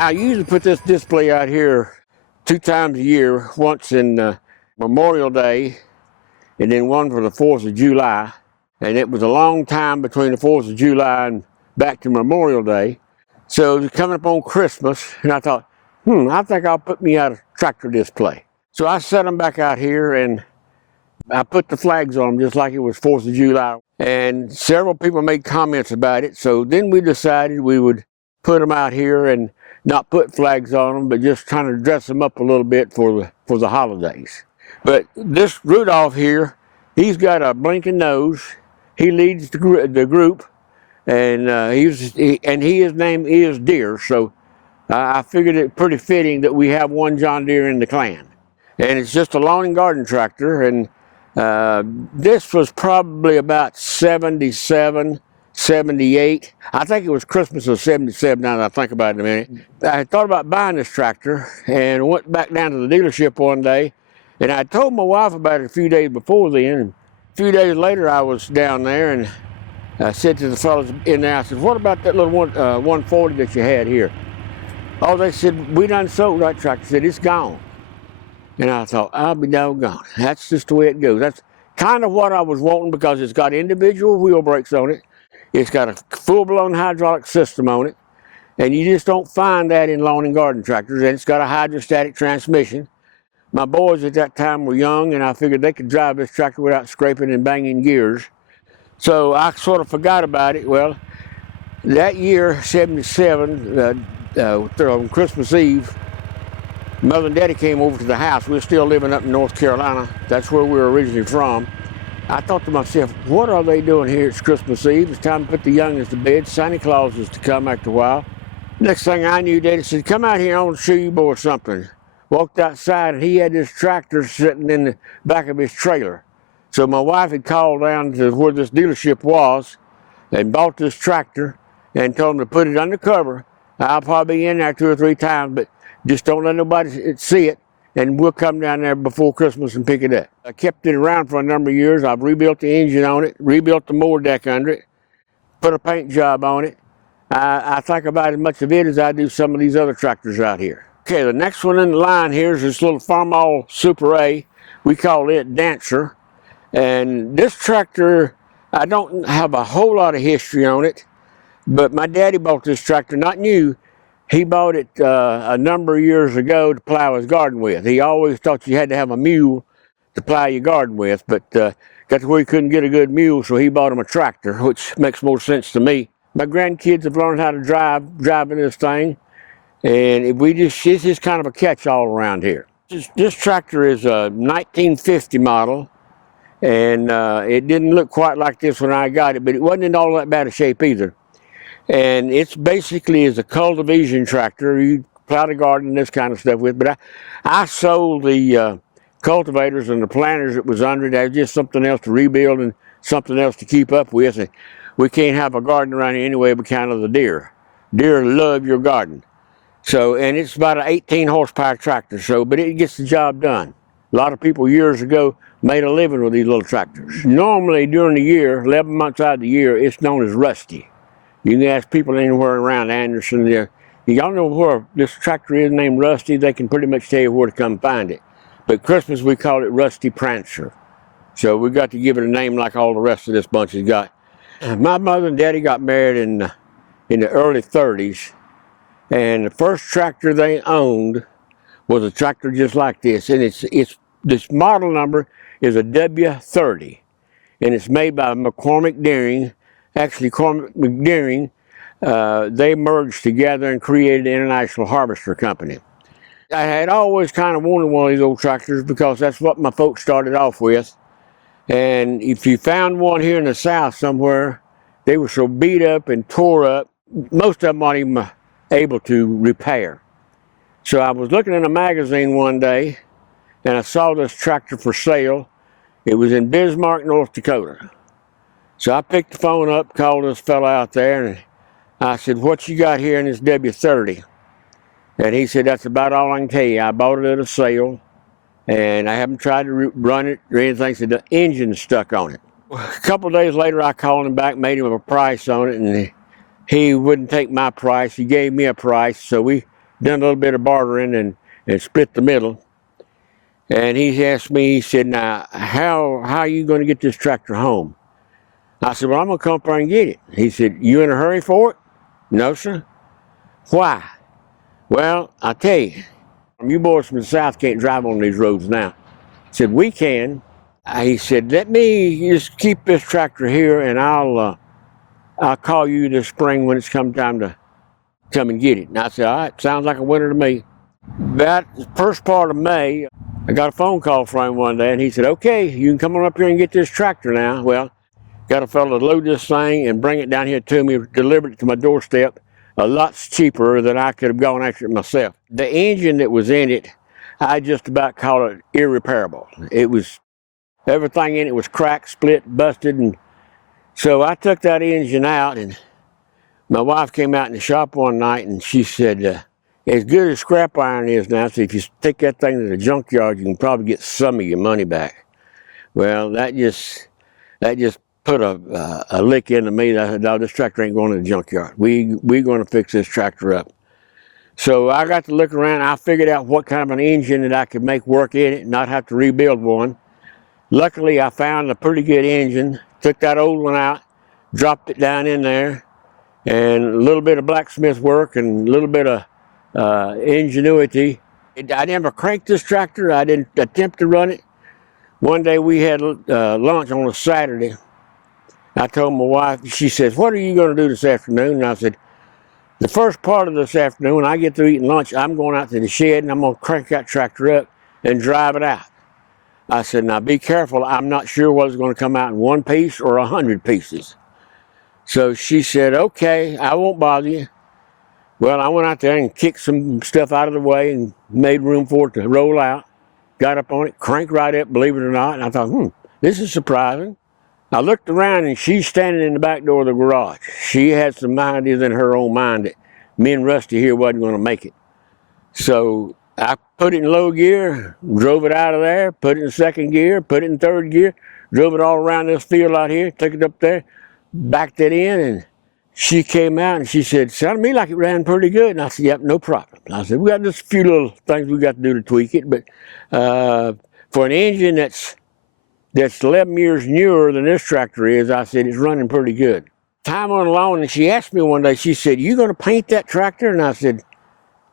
I usually put this display out here 2 times a year, once in Memorial Day and then one for the 4th of July. And it was a long time between the 4th of July and back to Memorial Day. So it was coming up on Christmas, and I thought, I think I'll put me out a tractor display. So I set them back out here, and I put the flags on them just like it was 4th of July. And several people made comments about it, so then we decided we would put them out here and not put flags on them, but just trying to dress them up a little bit for the holidays. But this Rudolph here, he's got a blinking nose. He leads the group, and his name is Deer, so I figured it pretty fitting that we have one John Deere in the clan. And it's just a lawn and garden tractor, and this was probably about 77, 78. I think it was Christmas of 77 now that I think about it a minute. I thought about buying this tractor and went back down to the dealership one day, and I told my wife about it a few days before then. And a few days later I was down there, and I said to the fellows in there, I said, what about that little 140 that you had here? Oh, they said, we done sold that tractor. I said, it's gone. And I thought, I'll be doggone. That's just the way it goes. That's kind of what I was wanting, because it's got individual wheel brakes on it. It's got a full-blown hydraulic system on it. And you just don't find that in lawn and garden tractors. And it's got a hydrostatic transmission. My boys at that time were young, and I figured they could drive this tractor without scraping and banging gears. So I sort of forgot about it. Well, that year, 77, on Christmas Eve, Mother and Daddy came over to the house. We were still living up in North Carolina. That's where we were originally from. I thought to myself, what are they doing here? It's Christmas Eve. It's time to put the youngins to bed. Santa Claus is to come after a while. Next thing I knew, Daddy said, come out here, I want to show you boys something. Walked outside, and he had this tractor sitting in the back of his trailer. So my wife had called down to where this dealership was and bought this tractor and told them to put it under cover. I'll probably be in there 2 or 3 times, but just don't let nobody see it, and we'll come down there before Christmas and pick it up. I kept it around for a number of years. I've rebuilt the engine on it, rebuilt the mower deck under it, put a paint job on it. I think about as much of it as I do some of these other tractors out here. Okay, the next one in the line here is this little Farmall Super A. We call it Dancer. And this tractor, I don't have a whole lot of history on it, but my daddy bought this tractor, not new. He bought it a number of years ago to plow his garden with. He always thought you had to have a mule to plow your garden with, but got to where he couldn't get a good mule, so he bought him a tractor, which makes more sense to me. My grandkids have learned how to driving this thing, and it's just kind of a catch-all around here. This tractor is a 1950 model, and it didn't look quite like this when I got it, but it wasn't in all that bad a shape either. And it's basically is a cultivation tractor. You plow the garden, this kind of stuff with. But I sold the cultivators and the planters that was under it as just something else to rebuild and something else to keep up with. And we can't have a garden around here anyway because of the deer. Deer love your garden. So, and it's about an 18 horsepower tractor. So, but it gets the job done. A lot of people years ago made a living with these little tractors. Normally during the year, 11 months out of the year, it's known as rusty. You can ask people anywhere around Anderson there. Y'all know where this tractor is named Rusty, they can pretty much tell you where to come find it. But Christmas we call it Rusty Prancer. So we got to give it a name like all the rest of this bunch has got. My mother and daddy got married in the early 30s. And the first tractor they owned was a tractor just like this. And this model number is a W30. And it's made by McCormick Deering. Actually, Cormac Deering, they merged together and created the International Harvester Company. I had always kind of wanted one of these old tractors because that's what my folks started off with. And if you found one here in the South somewhere, they were so beat up and tore up, most of them weren't even able to repair. So I was looking in a magazine one day, and I saw this tractor for sale. It was in Bismarck, North Dakota. So I picked the phone up, called this fellow out there, and I said, what you got here in this W30? And he said, that's about all I can tell you. I bought it at a sale, and I haven't tried to run it or anything. Said the engine's stuck on it. A couple of days later, I called him back, made him a price on it, and he wouldn't take my price. He gave me a price, so we done a little bit of bartering and split the middle. And he asked me, he said, now, how are you going to get this tractor home? I said, well, I'm going to come up there and get it. He said, you in a hurry for it? No, sir. Why? Well, I tell you boys from the south can't drive on these roads now. He said, we can. He said, let me just keep this tractor here, and I'll call you this spring when it's come time to come and get it. And I said, all right, sounds like a winner to me. About the first part of May, I got a phone call from him one day, and he said, okay, you can come on up here and get this tractor now. Well, got a fellow to load this thing and bring it down here to me, deliver it to my doorstep, a lot cheaper than I could have gone after it myself. The engine that was in it, I just about call it irreparable. It was, everything in it was cracked, split, busted, and so I took that engine out, and my wife came out in the shop one night, and she said, as good as scrap iron is now, so if you take that thing to the junkyard, you can probably get some of your money back. Well, that just put a lick into me. I said, no, this tractor ain't going to the junkyard. We're going to fix this tractor up. So I got to look around. I figured out what kind of an engine that I could make work in it and not have to rebuild one. Luckily, I found a pretty good engine, took that old one out, dropped it down in there, and a little bit of blacksmith work and a little bit of ingenuity. I never cranked this tractor. I didn't attempt to run it. One day we had lunch on a Saturday. I told my wife, she says, what are you going to do this afternoon? And I said, the first part of this afternoon, when I get through eating lunch, I'm going out to the shed and I'm going to crank that tractor up and drive it out. I said, now be careful. I'm not sure whether it's going to come out in one piece or 100 pieces. So she said, okay, I won't bother you. Well, I went out there and kicked some stuff out of the way and made room for it to roll out. Got up on it, cranked right up, believe it or not. And I thought, this is surprising. I looked around and she's standing in the back door of the garage. She had some ideas in her own mind that me and Rusty here wasn't going to make it. So I put it in low gear, drove it out of there, put it in second gear, put it in third gear, drove it all around this field out here, took it up there, backed it in, and she came out and she said, sounded to me like it ran pretty good. And I said, yep, no problem. I said, we got just a few little things we got to do to tweak it, but for an engine that's 11 years newer than this tractor is, I said, it's running pretty good. Time went along, and she asked me one day, she said, you going to paint that tractor? And I said,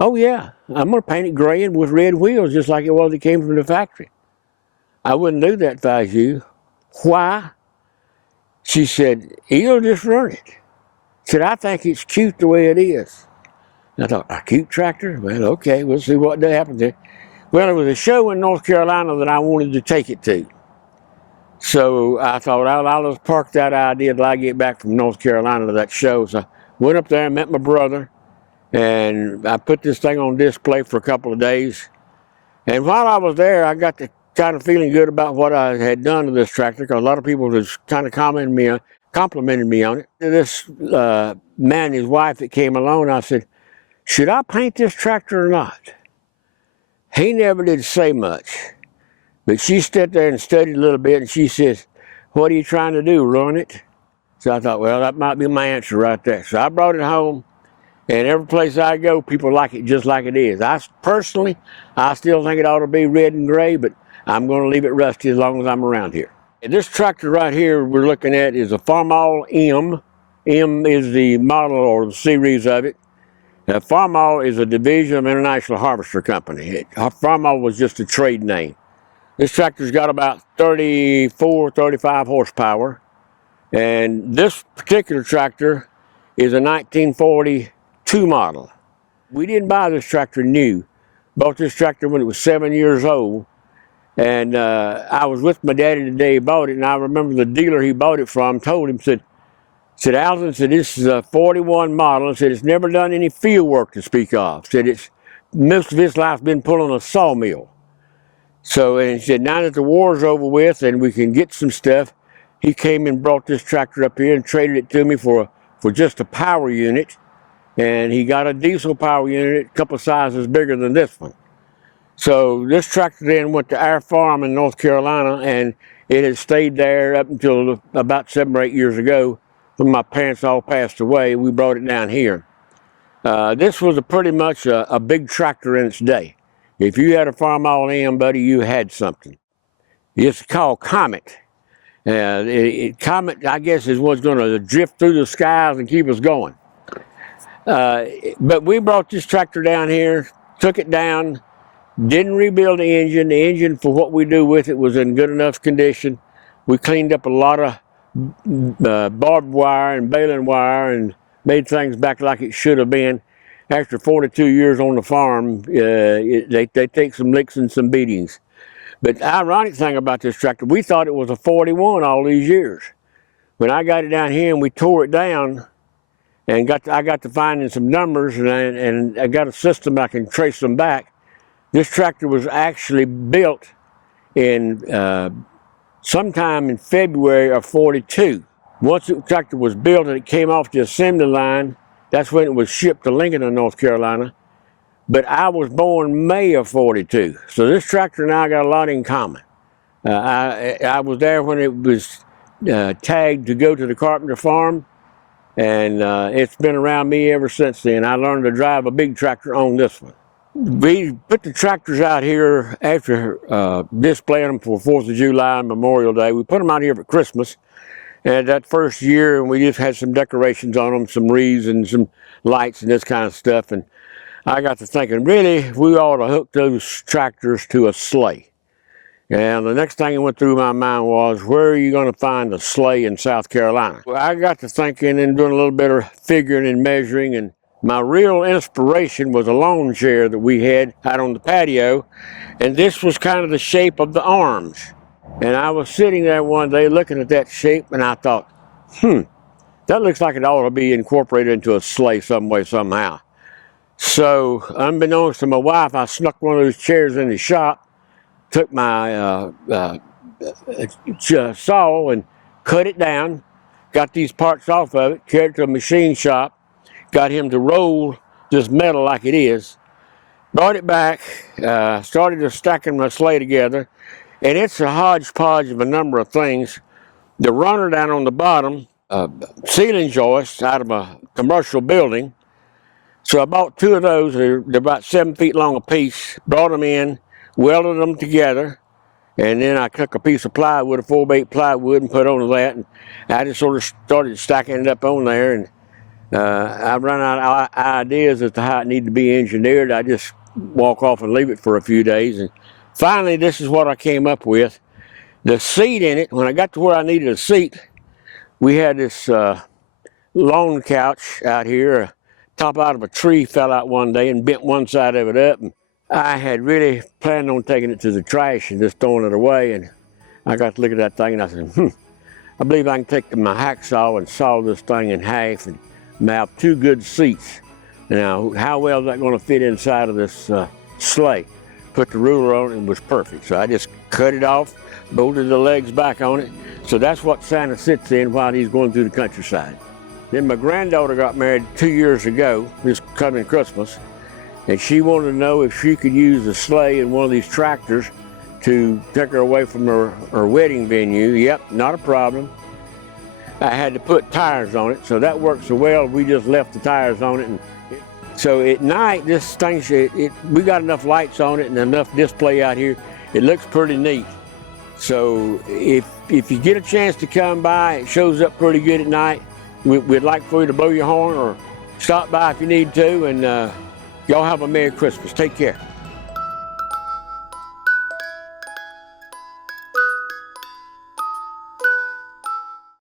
oh yeah, I'm going to paint it gray and with red wheels just like it was that came from the factory. I wouldn't do that if I was you. Why? She said, you'll just run it. Said, I think it's cute the way it is. And I thought, a cute tractor? Well, okay, we'll see what happens there. Well, there was a show in North Carolina that I wanted to take it to. So I thought, I'll just park that idea till I get back from North Carolina to that show. So I went up there and met my brother, and I put this thing on display for a couple of days. And while I was there, I got to kind of feeling good about what I had done to this tractor, because a lot of people was kind of complimented me on it. This man and his wife that came along, I said, should I paint this tractor or not? He never did say much, but she stood there and studied a little bit, and she says, what are you trying to do, run it? So I thought, well, that might be my answer right there. So I brought it home, and every place I go, people like it just like it is. Personally, I still think it ought to be red and gray, but I'm going to leave it rusty as long as I'm around here. This tractor right here we're looking at is a Farmall M. M is the model or the series of it. Farmall is a division of International Harvester Company. Farmall was just a trade name. This tractor's got about 34, 35 horsepower. And this particular tractor is a 1942 model. We didn't buy this tractor new. Bought this tractor when it was 7 years old. And I was with my daddy the day he bought it, and I remember the dealer he bought it from told him, said, Alton, said, this is a 41 model, and said, it's never done any field work to speak of. Said, it's most of its life's been pulling a sawmill. So, and he said, now that the war's over with and we can get some stuff, he came and brought this tractor up here and traded it to me for just a power unit. And he got a diesel power unit, a couple of sizes bigger than this one. So this tractor then went to our farm in North Carolina, and it had stayed there up until about 7 or 8 years ago when my parents all passed away. We brought it down here. This was pretty much a big tractor in its day. If you had a farm all in, buddy, you had something. It's called Comet. Comet, I guess, is what's going to drift through the skies and keep us going. But we brought this tractor down here, took it down, didn't rebuild the engine. The engine, for what we do with it, was in good enough condition. We cleaned up a lot of barbed wire and baling wire and made things back like it should have been. After 42 years on the farm, they take some licks and some beatings. But the ironic thing about this tractor, we thought it was a 41 all these years. When I got it down here and we tore it down, and I got to finding some numbers, and I got a system I can trace them back. This tractor was actually built in sometime in February of 42. Once the tractor was built and it came off the assembly line, that's when it was shipped to Lincoln, North Carolina. But I was born May of 42. So this tractor and I got a lot in common. I was there when it was tagged to go to the Carpenter farm, and it's been around me ever since then. I learned to drive a big tractor on this one. We put the tractors out here after displaying them for 4th of July and Memorial Day. We put them out here for Christmas. And that first year, we just had some decorations on them, some wreaths and some lights and this kind of stuff. And I got to thinking, really, we ought to hook those tractors to a sleigh. And the next thing that went through my mind was, where are you going to find a sleigh in South Carolina? Well, I got to thinking and doing a little bit of figuring and measuring, and my real inspiration was a lawn chair that we had out on the patio, and this was kind of the shape of the arms. And I was sitting there one day looking at that shape, and I thought, that looks like it ought to be incorporated into a sleigh some way, somehow. So, unbeknownst to my wife, I snuck one of those chairs in the shop, took my saw and cut it down, got these parts off of it, carried it to a machine shop, got him to roll this metal like it is, brought it back, started stacking my sleigh together, and it's a hodgepodge of a number of things. The runner down on the bottom, ceiling joists out of a commercial building. So I bought 2 of those. They're about 7 feet long a piece, brought them in, welded them together, and then I took a piece of plywood, a 4x8 plywood, and put on that, and I just sort of started stacking it up on there, and I run out of ideas as to how it needed to be engineered. I just walk off and leave it for a few days, and finally this is what I came up with. The seat in it, when I got to where I needed a seat, we had this lawn couch out here, top out of a tree fell out one day and bent one side of it up, and I had really planned on taking it to the trash and just throwing it away, and I got to look at that thing and I said, I believe I can take my hacksaw and saw this thing in half and mount 2 good seats. Now, how well is that going to fit inside of this sleigh? Put the ruler on it and it was perfect. So I just cut it off, bolted the legs back on it. So that's what Santa sits in while he's going through the countryside. Then my granddaughter got married 2 years ago, this coming Christmas, and she wanted to know if she could use the sleigh in one of these tractors to take her away from her wedding venue. Yep, not a problem. I had to put tires on it, so that worked so well, we just left the tires on it. And so at night, this thing, we got enough lights on it and enough display out here, it looks pretty neat. So if you get a chance to come by, it shows up pretty good at night. We'd like for you to blow your horn or stop by if you need to, and y'all have a Merry Christmas. Take care.